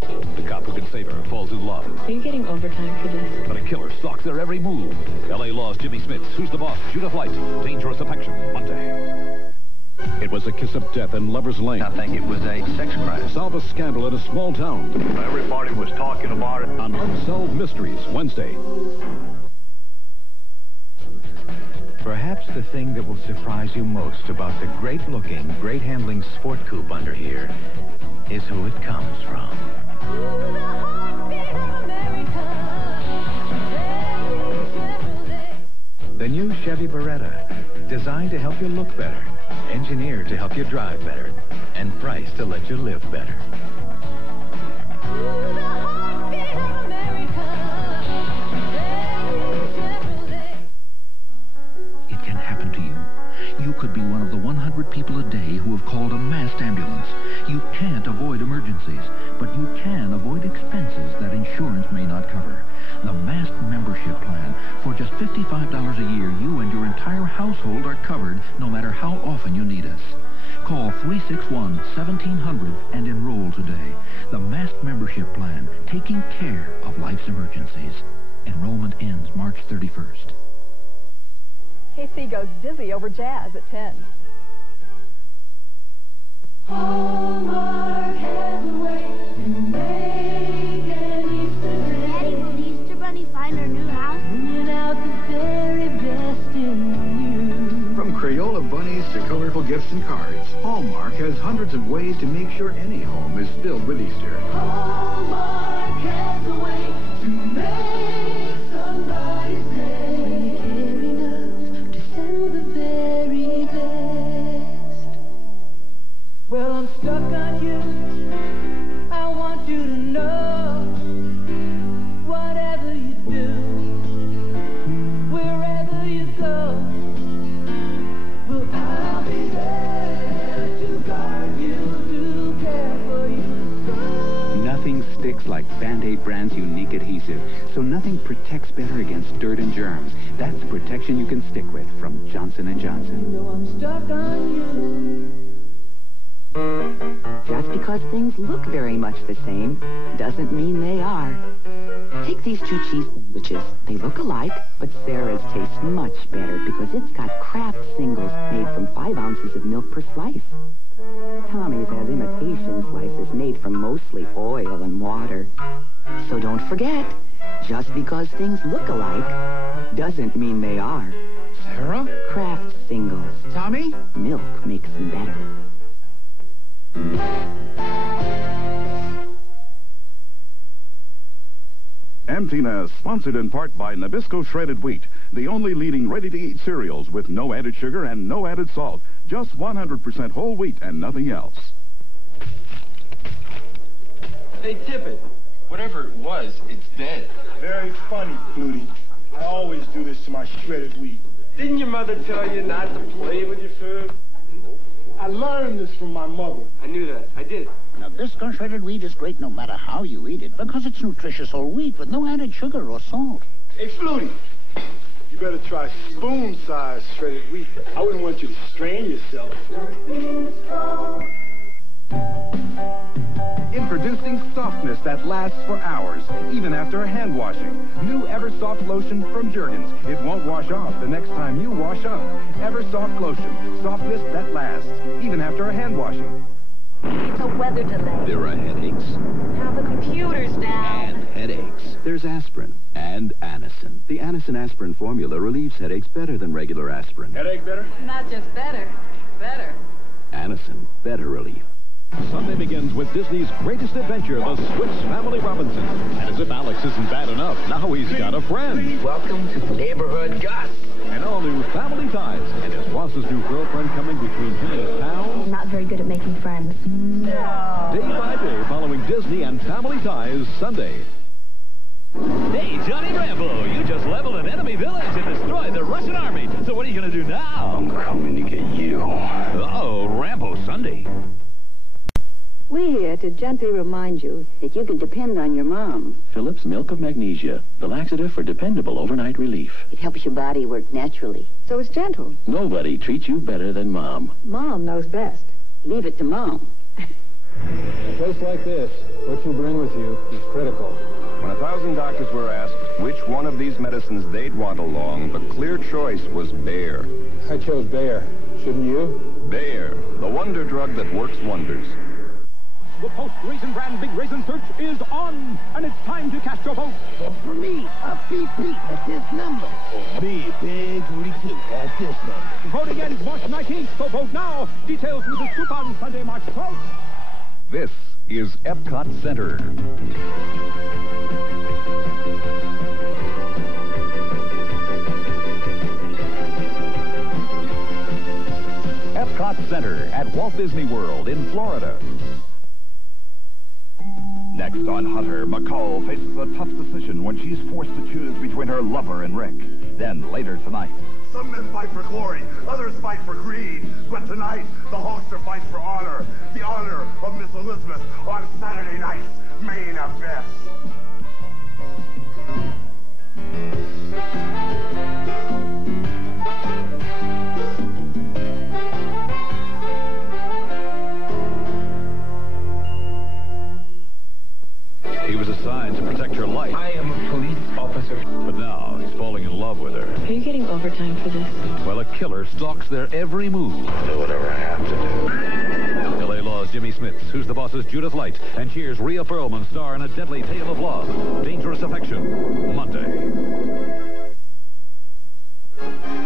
The cop who can save her falls in love. Are you getting overtime for this? But a killer stalks their every move. L.A. Law's Jimmy Smits, Who's the Boss, Judith Light, Dangerous Affection, Monday. It was a kiss of death in Lover's Lane. I think it was a sex crime. Solve a scandal in a small town. Everybody was talking about it. On Unsolved Mysteries, Wednesday. Perhaps the thing that will surprise you most about the great-looking, great-handling sport coupe under here is who it comes from. The new Chevy Beretta, designed to help you look better, engineered to help you drive better, and priced to let you live better. It can happen to you. You could be one of the 100 people a day who have called a Mast ambulance. You can't avoid emergencies, but you can avoid expenses that insurance may not cover. The Mast membership plan. For just $55 a year, you and your entire household are covered no matter how often you need us. Call 361-1700 and enroll today. The Mast membership plan, taking care of life's emergencies. Enrollment ends March 31st. KC goes dizzy over jazz at 10. Hallmark has a way to make an Easter. Daddy, will the Easter Bunny find our new house? Bringing out the very best in you. From Crayola bunnies to colorful gifts and cards, Hallmark has hundreds of ways to make sure any home is filled with Easter. Hallmark has a way to make somebody's day. When you care enough to send the very best. Well, I'm stuck on you. I want you to know. Whatever you do, wherever you go, well, I'll be there to guard you, to care for you. Nothing sticks like Band-Aid brand's unique adhesive, so nothing protects better against dirt and germs. That's protection you can stick with from Johnson & Johnson. You know I'm stuck on you. Just because things look very much the same doesn't mean they are. Take these two cheese sandwiches. They look alike, but Sarah's tastes much better because it's got Kraft Singles made from 5 ounces of milk per slice. Tommy's has imitation slices made from mostly oil and water. So don't forget, just because things look alike doesn't mean they are. Sarah? Kraft Singles. Tommy? Milk makes them better. Antina, sponsored in part by Nabisco Shredded Wheat, the only leading ready-to-eat cereals with no added sugar and no added salt. Just 100% whole wheat and nothing else. Hey, Tippett, whatever it was, it's dead. Very funny, Flutie. I always do this to my shredded wheat. Didn't your mother tell you not to play with your food? I learned this from my mother. I knew that. I did. Nabisco Shredded Wheat is great no matter how you eat it because it's nutritious whole wheat with no added sugar or salt. Hey, Flutie, you better try spoon-sized shredded wheat. I wouldn't want you to strain yourself. Introducing softness that lasts for hours, even after a hand washing. New Eversoft lotion from Jergens. It won't wash off the next time you wash up. Eversoft lotion. Softness that lasts, even after a hand washing. It's a weather delay. There are headaches. Now the computer's down. And headaches. There's aspirin and Anacin. The Anacin aspirin formula relieves headaches better than regular aspirin. Headache better? Not just better, better. Anacin, better relief. Sunday begins with Disney's greatest adventure, the Swiss Family Robinson. And as if Alex isn't bad enough, now he's got a friend. Welcome to Neighborhood Gus. And all new Family Ties. And is Ross's new girlfriend coming between him and his pals? I'm not very good at making friends. No. Day by day, following Disney and Family Ties, Sunday. Hey, Johnny Rambo, you just leveled an enemy village and destroyed the Russian army. So what are you going to do now? I'm coming to get you. Uh-oh, Rambo Sunday. We're here to gently remind you that you can depend on your mom. Phillips Milk of Magnesia, the laxative for dependable overnight relief. It helps your body work naturally, so it's gentle. Nobody treats you better than Mom. Mom knows best. Leave it to Mom. In a place like this, what you bring with you is critical. When 1,000 doctors were asked which one of these medicines they'd want along, the clear choice was Bayer. I chose Bayer. Shouldn't you? Bayer, the wonder drug that works wonders. The post-Raisin Bran Big Raisin search is on, and it's time to cast your vote. Vote for me, a BP at this number. Or me, Big 42 at this number. Vote again March 19th, so vote now. Details with the scoop on Sunday, March 12th. This is Epcot Center. Epcot Center at Walt Disney World in Florida. Next on Hunter, McCall faces a tough decision when she's forced to choose between her lover and Rick. Then, later tonight. Some men fight for glory, others fight for greed. But tonight, the Hulkster fights for honor. The honor of Miss Elizabeth on Saturday night's main event. He was assigned to protect her life. I am a police officer. But now he's falling in love with her. Are you getting overtime for this? While a killer stalks their every move. I'll do whatever I have to do. L.A. Law's Jimmy Smits, Who's the Boss's Judith Light, and Cheers' Rhea Perlman star in A Deadly Tale of Love. Dangerous Affection, Monday.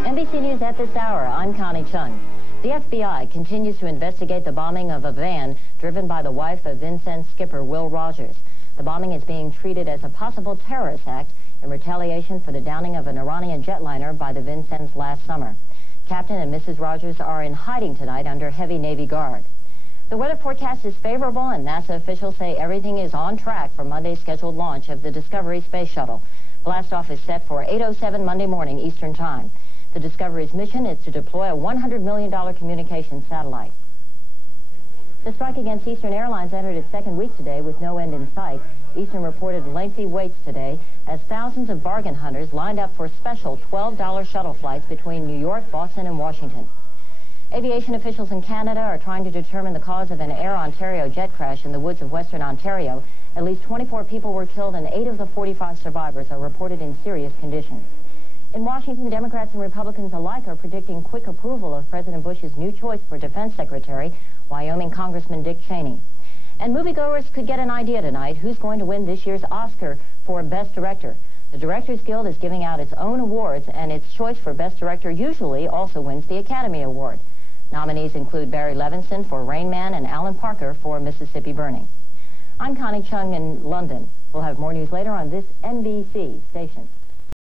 NBC News at this hour. I'm Connie Chung. The FBI continues to investigate the bombing of a van driven by the wife of Vincennes skipper Will Rogers. The bombing is being treated as a possible terrorist act in retaliation for the downing of an Iranian jetliner by the Vincennes last summer. Captain and Mrs. Rogers are in hiding tonight under heavy Navy guard. The weather forecast is favorable, and NASA officials say everything is on track for Monday's scheduled launch of the Discovery space shuttle. Blastoff is set for 8:07 Monday morning Eastern Time. The Discovery's mission is to deploy a $100 million communications satellite. The strike against Eastern Airlines entered its second week today with no end in sight. Eastern reported lengthy waits today as thousands of bargain hunters lined up for special $12 shuttle flights between New York, Boston, and Washington. Aviation officials in Canada are trying to determine the cause of an Air Ontario jet crash in the woods of Western Ontario. At least 24 people were killed and 8 of the 45 survivors are reported in serious condition. In Washington, Democrats and Republicans alike are predicting quick approval of President Bush's new choice for Defense Secretary, Wyoming Congressman Dick Cheney. And moviegoers could get an idea tonight who's going to win this year's Oscar for Best Director. The Directors Guild is giving out its own awards, and its choice for Best Director usually also wins the Academy Award. Nominees include Barry Levinson for Rain Man and Alan Parker for Mississippi Burning. I'm Connie Chung in London. We'll have more news later on this NBC station.